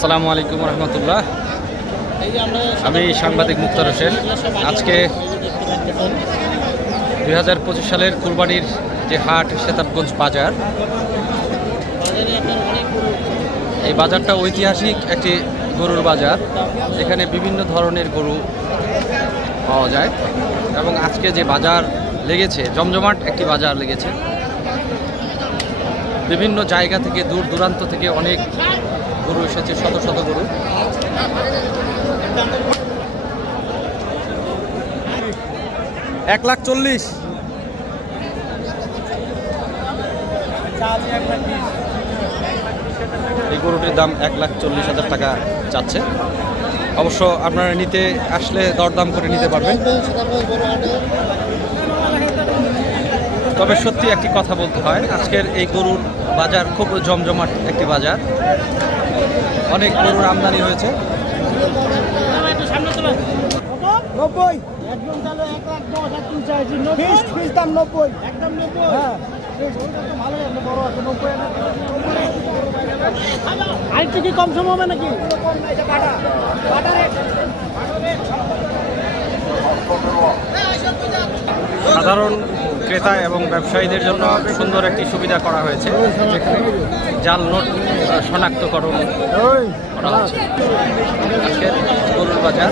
আসসালামু আলাইকুম রহমতুল্লাহ। আমি সাংবাদিক মুক্তার হোসেন। আজকে দুই হাজার পঁচিশ সালের কুরবানির যে হাট, সেতাবগঞ্জ বাজার। এই বাজারটা ঐতিহাসিক একটি গরুর বাজার। এখানে বিভিন্ন ধরনের গরু পাওয়া যায়। এবং আজকে যে বাজার লেগেছে, জমজমাট একটি বাজার লেগেছে। বিভিন্ন জায়গা থেকে, দূর দূরান্ত থেকে অনেক গরু এসেছে, শত শত গরু। এক লাখ চল্লিশ। এই গরুটির দাম এক লাখ চল্লিশ হাজার টাকা চাচ্ছে অবশ্য আপনারা নিতে আসলে দরদাম করে নিতে পারবেন। তবে সত্যি একটি কথা বলতে হয় আজকের এই গরুর বাজার খুব জমজমাট একটি বাজার। অনেক গরুর আমদানি হয়েছে। নব্বই। একদম তাহলে এক লাখ দশ এক তিন চাইছি ফিস ফিস দাম নব্বই। একদম নব্বই হ্যাঁ। আরেকটু কি কম সময় হবে নাকি? সাধারণ ক্রেতা এবং ব্যবসায়ীদের জন্য সুন্দর একটি সুবিধা করা হয়েছে জাল নোট শনাক্তকরণ করা হচ্ছে। আজকের গরুর বাজার।